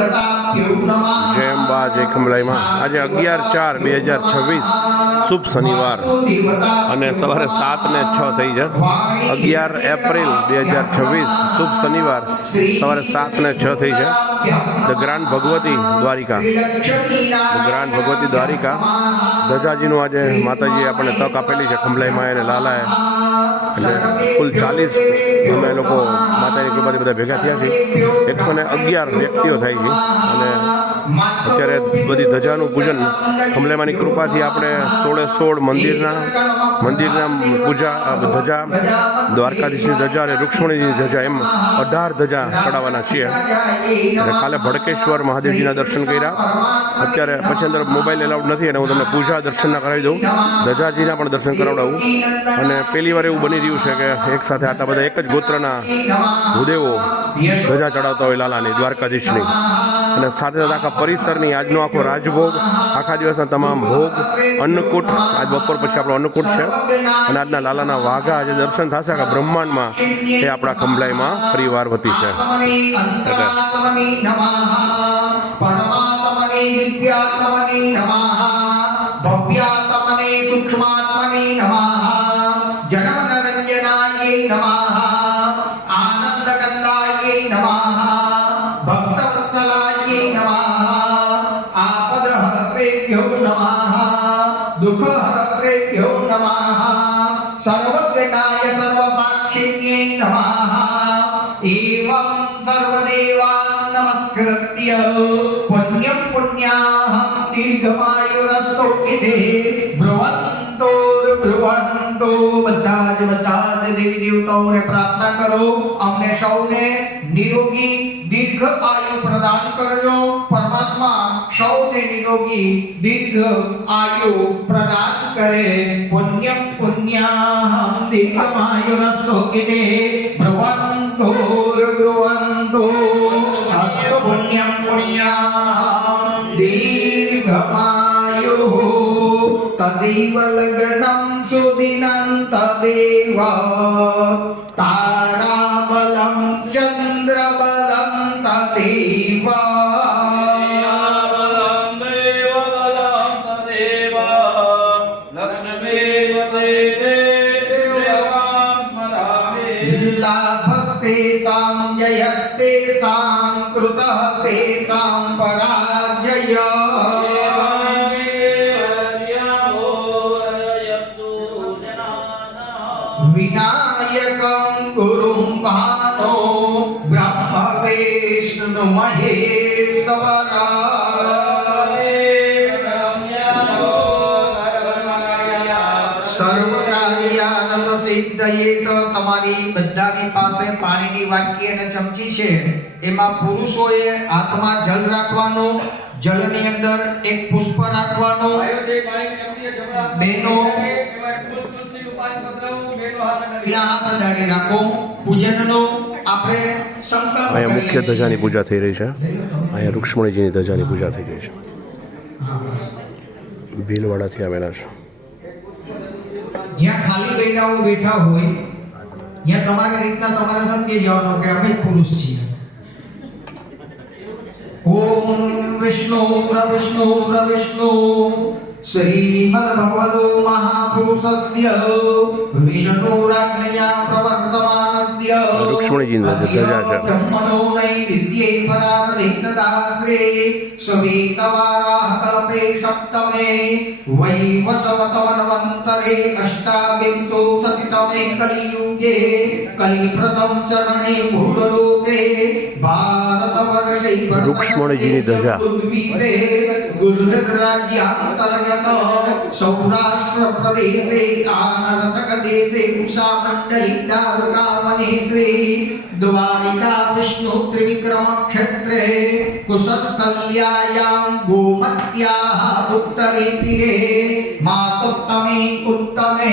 જય અંબા જય ખંભલાઈમાં આજે 11/4/2026 શુભ શનિવાર અને સવારે 7:06 થઈ છે. 11 એપ્રિલ 2026 શુભ શનિવાર સવારે 7:06 થઈ છે. ધ ગ્રાન્ડ ભગવતી દ્વારિકા ધજાજીનું આજે માતાજીએ આપણને તક આપેલી છે. ખંભલાઈમાં અને લાલાએ અને કુલ 40 અમે લોકો માતાની કૃપાથી બધા ભેગા થયા છીએ. 111 વ્યક્તિઓ થાય છે અને અત્યારે બધી ધજાનું પૂજન ખંભલાઈમાની કૃપાથી આપણે 16 મંદિરના પૂજા ધજા, દ્વારકાધીશની ધજા અને રૂક્ષ્મણીની ધજા એમ 18 ધજા ચડાવવાના છીએ. અને કાલે ભડકેશ્વર મહાદેવજીના દર્શન કર્યા. અત્યારે પછી અંદર મોબાઈલ એલાઉડ નથી અને હું તમને પૂજા દર્શનના કરાવી દઉં, ધજાજીના પણ દર્શન કરાવડાવું. અને પહેલી વાર એવું બની રહ્યું છે કે એક સાથે આટલા બધા એક જ ગોત્રના ભૂદેવો ધજા ચડાવતા હોય લાલાની, દ્વારકાધીશની. અને સાથે સાથે આખા પરિસરની આજનો આખો રાજભોગ, આખા દિવસના તમામ ભોગ, અન્નકૂટ, આજ બપોર પછી આપણો અન્નકૂટ છે. અને આજના લાલાના વાઘા આજે દર્શન થશે આખા બ્રહ્માંડમાં. એ આપણા ખંભલાઈમાં પરિવાર વતી છે. दुःखहर्त्रेभ्यो नमः सर्वज्ञाय सर्वसाक्षिण्यै नमः एवं सर्वदेवान् नमस्कृत्य पुण्यं पुण्याहं दीर्घमायुरस्तु इति ब्रुवन्तो બધા દેવી દેવતાઓને પ્રાર્થના કરો અમને સૌને નિરોગી દીર્ઘ આયુ પ્રદાન કરજો. પરમાત્મા સૌને નિરોગી દીર્ઘ આયુ પ્રદાન કરે. પુણ્યમ પુણ્યાહમ દીર્ઘમાયુરસ્તુ ઇતિ બ્રુવન્તો અસ્તુ પુણ્યમ પુણ્યાહમ દીર્ઘમાયુઃ તદેવ લગ્નમ સુદિनं તદેવ તારાબલમ ચંદ્રબલમ તદેવ લાભસ્તેષાં જયસ્તેષાં કૃતઃ તેષાં પરાજય विनायकं गुरुं भानो ब्रह्म विष्णु महेश्वरा सर्व कार्यानंद सिद्धये. તો તમારી બધાની પાસે પાણીની વાટકી અને ચમચી છે. એમાં પુરુષોએ હાથમાં જલ રાખવાનું, જલની અંદર એક પુષ્પ રાખવાનું. બહેનો ત્યાં હાથ અડાડી રાખો. પૂજનનો આપણે સંકલ્પ અહીંયા મુખ્ય ધજાની પૂજા થઈ રહી છે. અહીંયા રૂક્ષ્મણીજીની ધજાની પૂજા થઈ રહી છે. ભીલવાડાથી આવેલા છે. જ્યાં ખાલી બૈરાઓ બેઠા હોય ત્યાં તમારી રીતના તમારે સમજી જવાનું કે અમે પુરુષ છીએ. ઓમ વિષ્ણુ વિષ્ણુ શ્રીમદ્ભગવતો મહાપુરુષસ્ય વિષ્ણુરાજ્ઞયા પ્રવર્તમાનસ્ય રૂક્ષ્મણીજીની ધજા છે. બ્રહ્મણોનૈ વિદ્યે પરાર્ધિતદાશ્રે સ્વેતવારાહ કલ્પે સપ્તમે વૈવસ્વતવનવંતરે અષ્ટાવિંશો સતિતમે કલિયુગે કલિપ્રથમ ચરણે ભૂલોકે ભારતવર્ષે રૂક્ષ્મણીજીની ધજા ગુજરાત રાજ્યાંતર્ગત સૌરાષ્ટ્ર પ્રદેશે કર્ણાટક દેશે ઉષા મંડલી દ્વારકાવને શ્રી દ્વારિકા વિષ્ણુ ત્રિવિક્રમ ક્ષેત્રે કુશસ્થલ્યાયામ ગોમત્યાઃ ઉત્તરે તીરે માતોત્તમે ઉત્તમે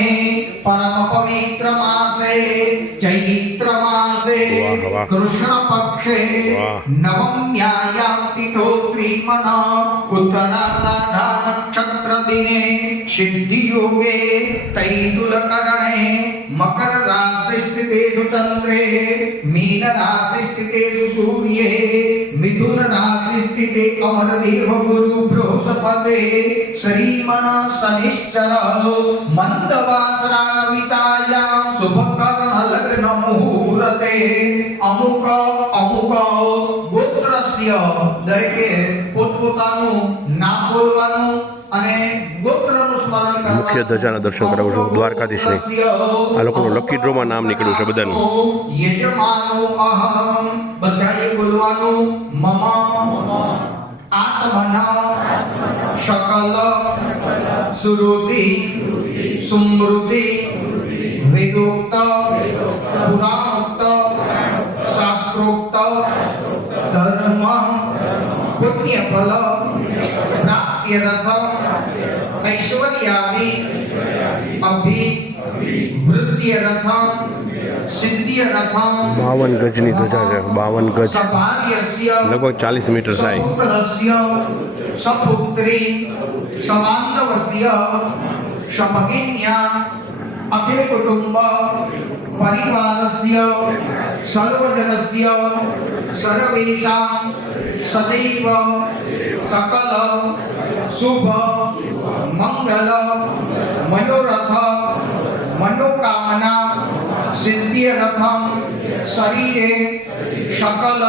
પરમ પવિત્ર માસે ચૈત્ર માસે કૃષ્ણ પક્ષે નવમ્યાયામ તિથો શ્રીમન ઉત્તરાષાઢ નક્ષત્ર દિને સિદ્ધિ યોગે તૈતુલ કરણે मकर राशि स्थितेषु चंद्रे, मीन राशि स्थितेषु सूर्ये, मिथुन राशि स्थिते अमरदेव गुरु बृहस्पते, श्रीमन शनिश्चर, मंदवासरामितायां शुभकर्ण लग्न मुहूर्ते, अमुक अमुक गोत्रस्य दरेके પોતપોતાનું નામ બોલવાનું અને ગોત્રનું સ્મરણ કરવાનું. મુખ્ય ધજાના દર્શન કરાવું છું દ્વારકાધીશની. આ લોકોનું લકી ડ્રોમાં નામ નીકળ્યું છે બધાનું. યજમાનો અહમ, બધાએ બોલવાનું મમ આત્મના શકલ સુરુતિ સમૃદ્ધિ વેદોક્ત પુરાણોક્ત શાસ્ત્રોક્ત ધર્મ પુણ્ય ફલ પ્રાપ્ત્યર્થમ ઐશ્વર્યાદિ અભિવૃદ્ધ્યર્થમ સિદ્ધ્યર્થમ 52 ગજની ધજા છે. 52 ગજ સભાર્યસ્ય લગભગ 40 મીટર થાય. સપુત્રસ્ય સપુત્રી સબાંધવસ્ય સભગિન્યા અખિલ કુટુંબ પરિવારસ્ય સર્વજનસ્ય સર્વેષાં સદૈવ સકલ શુભ મંગલ મનોરથ મનોકામના સિદ્ધ્યર્થમ શરીરે સકલ